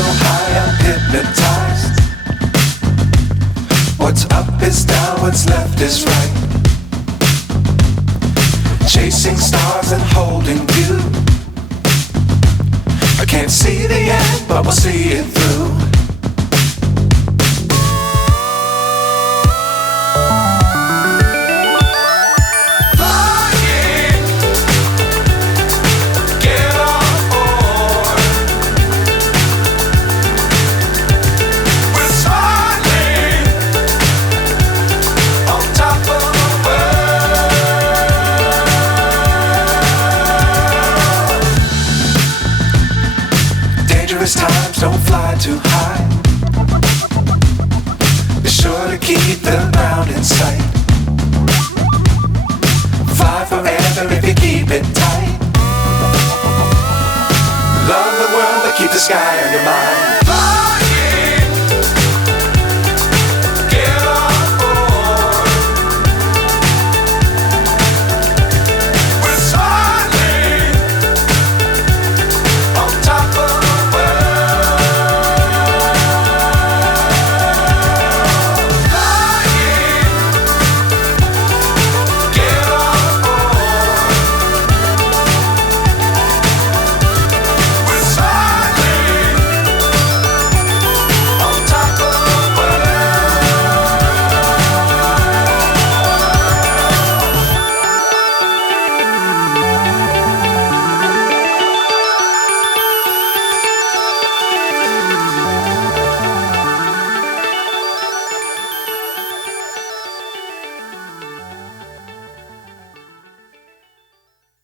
so high I'm hypnotized. What's up is down, what's left is right. Chasing stars and holding you. I can't see the end, but we'll see it through. Times don't fly too high. Be sure to keep the ground in sight. Fly forever if you keep it tight. Love the world but keep the sky on your mind.